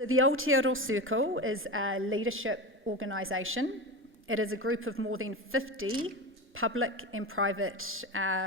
So the Aotearoa Circle is a leadership organisation. It is a group of more than 50 public and private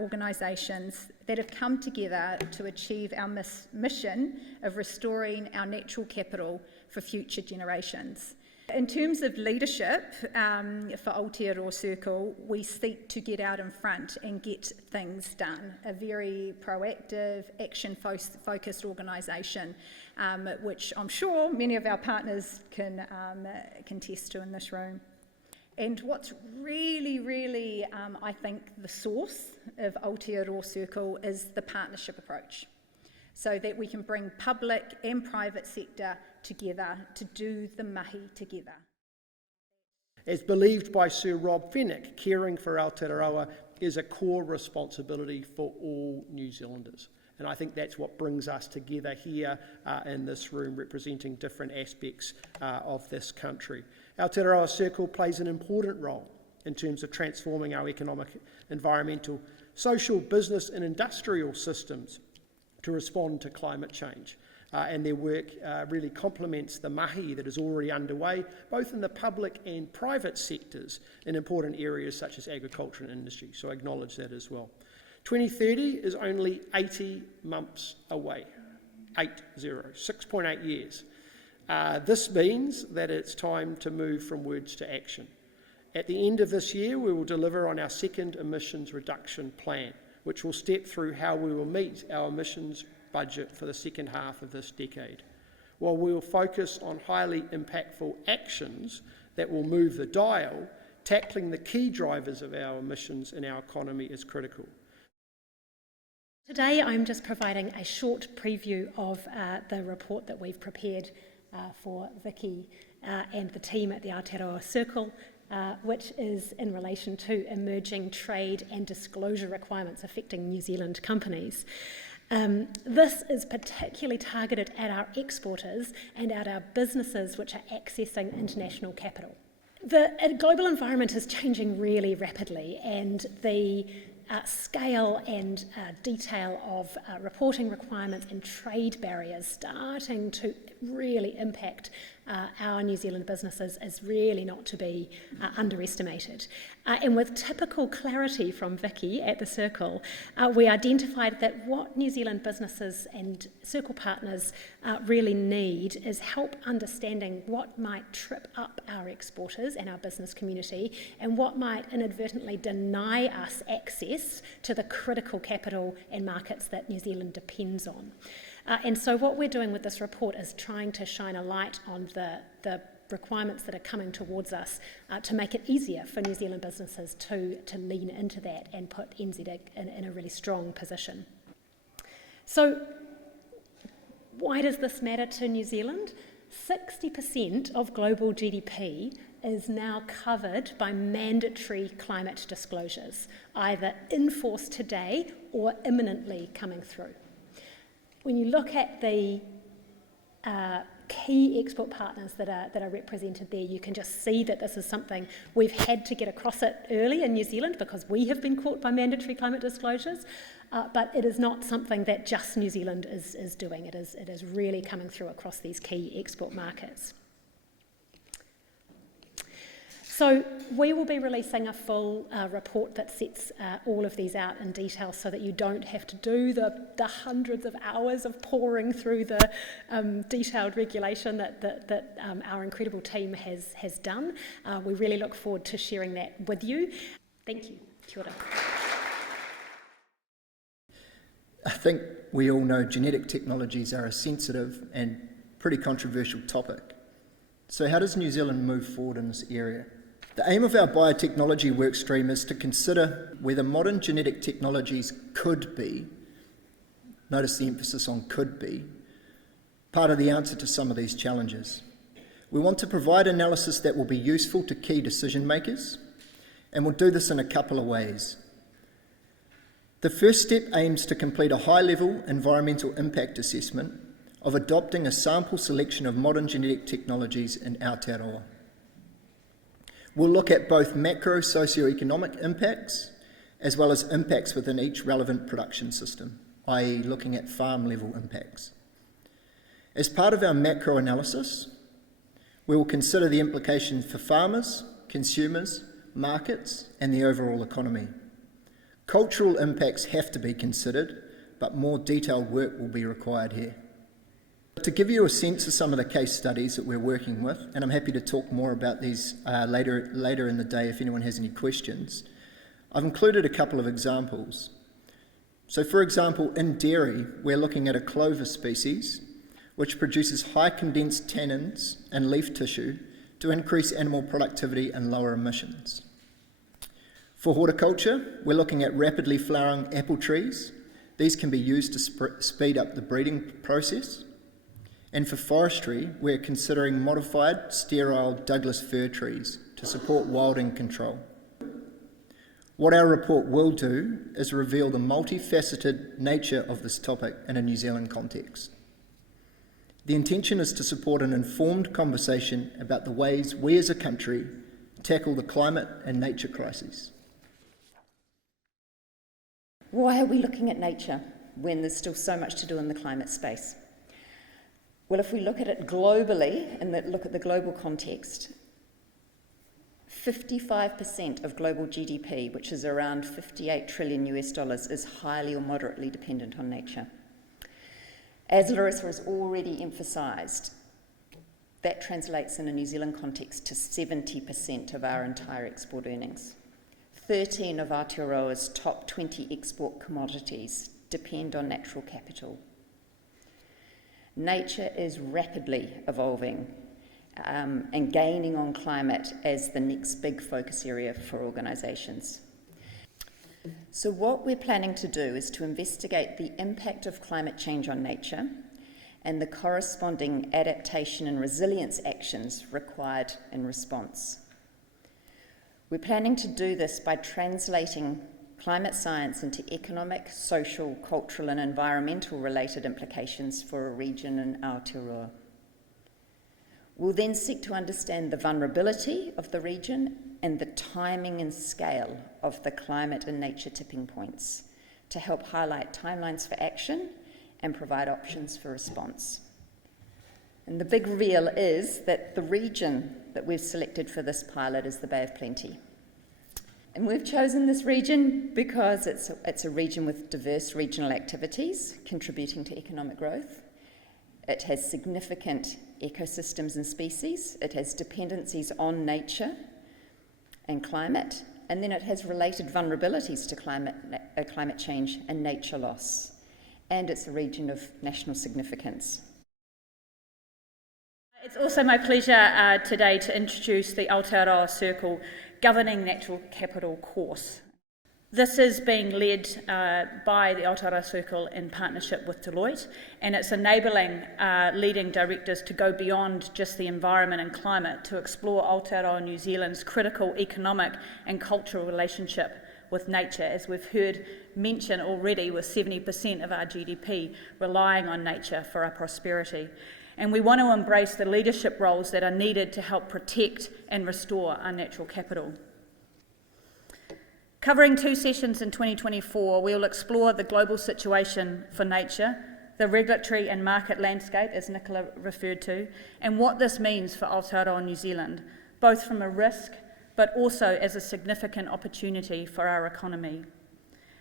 organisations that have come together to achieve our mission of restoring our natural capital for future generations. In terms of leadership for Aotearoa Circle, we seek to get out in front and get things done. A very proactive, action-focused organisation, which I'm sure many of our partners can contest to in this room. And what's really, I think, the source of Aotearoa Circle is the partnership approach, so that we can bring public and private sector together to do the mahi together. As believed by Sir Rob Fenwick, caring for Aotearoa is a core responsibility for all New Zealanders. And I think that's what brings us together here in this room, representing different aspects of this country. Aotearoa Circle plays an important role in terms of transforming our economic, environmental, social, business and industrial systems to respond to climate change. And their work really complements the mahi that is already underway, both in the public and private sectors in important areas such as agriculture and industry. So I acknowledge that as well. 2030 is only 80 months away, 6.8 years. This means that it's time to move from words to action. At the end of this year, we will deliver on our second emissions reduction plan, which will step through how we will meet our emissions budget for the second half of this decade. While we will focus on highly impactful actions that will move the dial, tackling the key drivers of our emissions in our economy is critical. Today I'm just providing a short preview of the report that we've prepared for Vicky and the team at the Aotearoa Circle, which is in relation to emerging trade and disclosure requirements affecting New Zealand companies. This is particularly targeted at our exporters and at our businesses which are accessing international capital. The global environment is changing really rapidly, and the scale and detail of reporting requirements and trade barriers starting to really impact our New Zealand businesses is really not to be underestimated. And with typical clarity from Vicky at the Circle, we identified that what New Zealand businesses and Circle partners really need is help understanding what might trip up our exporters and our business community, and what might inadvertently deny us access to the critical capital and markets that New Zealand depends on. And so what we're doing with this report is trying to shine a light on the requirements that are coming towards us to make it easier for New Zealand businesses to lean into that and put NZ in a really strong position. So why does this matter to New Zealand? 60% of global GDP is now covered by mandatory climate disclosures, either in force today or imminently coming through. When you look at the key export partners that are represented there, you can just see that this is something we've had to get across it early in New Zealand because we have been caught by mandatory climate disclosures, but it is not something that just New Zealand is doing. It is really coming through across these key export markets. So we will be releasing a full report that sets all of these out in detail so that you don't have to do the hundreds of hours of poring through the detailed regulation that our incredible team has done. We really look forward to sharing that with you. Thank you. Kia ora. I think we all know genetic technologies are a sensitive and pretty controversial topic. So how does New Zealand move forward in this area? The aim of our biotechnology workstream is to consider whether modern genetic technologies could be, notice the emphasis on could be, part of the answer to some of these challenges. We want to provide analysis that will be useful to key decision makers, and we'll do this in a couple of ways. The first step aims to complete a high-level environmental impact assessment of adopting a sample selection of modern genetic technologies in Aotearoa. We'll look at both macro socioeconomic impacts as well as impacts within each relevant production system, i.e. looking at farm level impacts. As part of our macro analysis, we will consider the implications for farmers, consumers, markets, and the overall economy. Cultural impacts have to be considered, but more detailed work will be required here. To give you a sense of some of the case studies that we're working with, and I'm happy to talk more about these later in the day if anyone has any questions, I've included a couple of examples. So for example, in dairy, we're looking at a clover species which produces high condensed tannins and leaf tissue to increase animal productivity and lower emissions. For horticulture, we're looking at rapidly flowering apple trees. These can be used to speed up the breeding process. And for forestry, we're considering modified sterile Douglas fir trees to support wilding control. What our report will do is reveal the multifaceted nature of this topic in a New Zealand context. The intention is to support an informed conversation about the ways we as a country tackle the climate and nature crises. Why are we looking at nature when there's still so much to do in the climate space? Well, if we look at it globally and look at the global context, 55% of global GDP, which is around 58 trillion US dollars, is highly or moderately dependent on nature. As Larissa has already emphasised, that translates in a New Zealand context to 70% of our entire export earnings. 13 of Aotearoa's top 20 export commodities depend on natural capital. Nature is rapidly evolving and gaining on climate as the next big focus area for organisations. So what we're planning to do is to investigate the impact of climate change on nature and the corresponding adaptation and resilience actions required in response. We're planning to do this by translating climate science into economic, social, cultural and environmental related implications for a region in Aotearoa. We'll then seek to understand the vulnerability of the region and the timing and scale of the climate and nature tipping points to help highlight timelines for action and provide options for response. And the big reveal is that the region that we've selected for this pilot is the Bay of Plenty. And we've chosen this region because it's a region with diverse regional activities contributing to economic growth. It has significant ecosystems and species. It has dependencies on nature and climate. And then it has related vulnerabilities to climate change and nature loss. And it's a region of national significance. It's also my pleasure today to introduce the Aotearoa Circle Governing Natural Capital course. This is being led by the Aotearoa Circle in partnership with Deloitte, and it's enabling leading directors to go beyond just the environment and climate to explore Aotearoa New Zealand's critical economic and cultural relationship with nature, as we've heard mention already, with 70% of our GDP relying on nature for our prosperity. And we want to embrace the leadership roles that are needed to help protect and restore our natural capital. Covering 2 sessions in 2024, we will explore the global situation for nature, the regulatory and market landscape, as Nicola referred to, and what this means for Aotearoa New Zealand, both from a risk but also as a significant opportunity for our economy.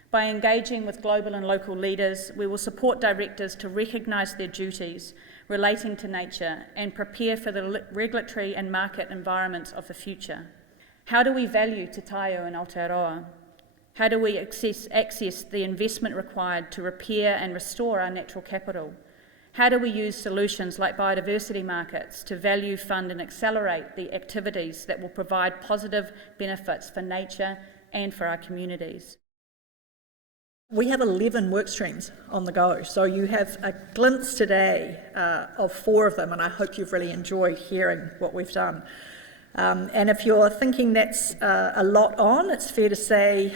By engaging with global and local leaders, we will support directors to recognise their duties relating to nature and prepare for the regulatory and market environments of the future. How do we value Te Taio in Aotearoa? How do we access the investment required to repair and restore our natural capital? How do we use solutions like biodiversity markets to value, fund and accelerate the activities that will provide positive benefits for nature and for our communities? We have 11 work streams on the go, so you have a glimpse today of 4 of them, and I hope you've really enjoyed hearing what we've done. And if you're thinking that's a lot on, it's fair to say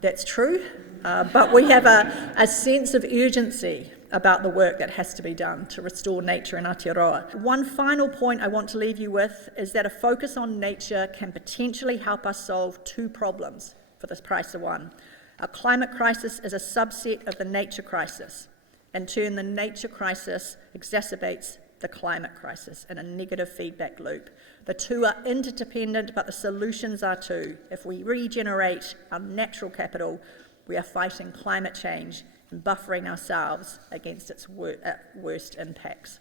that's true, but we have a sense of urgency about the work that has to be done to restore nature in Aotearoa. One final point I want to leave you with is that a focus on nature can potentially help us solve 2 problems for this price of one. A climate crisis is a subset of the nature crisis, In turn, the nature crisis exacerbates the climate crisis in a negative feedback loop. The two are interdependent, but the solutions are too. If we regenerate our natural capital, we are fighting climate change and buffering ourselves against its worst impacts.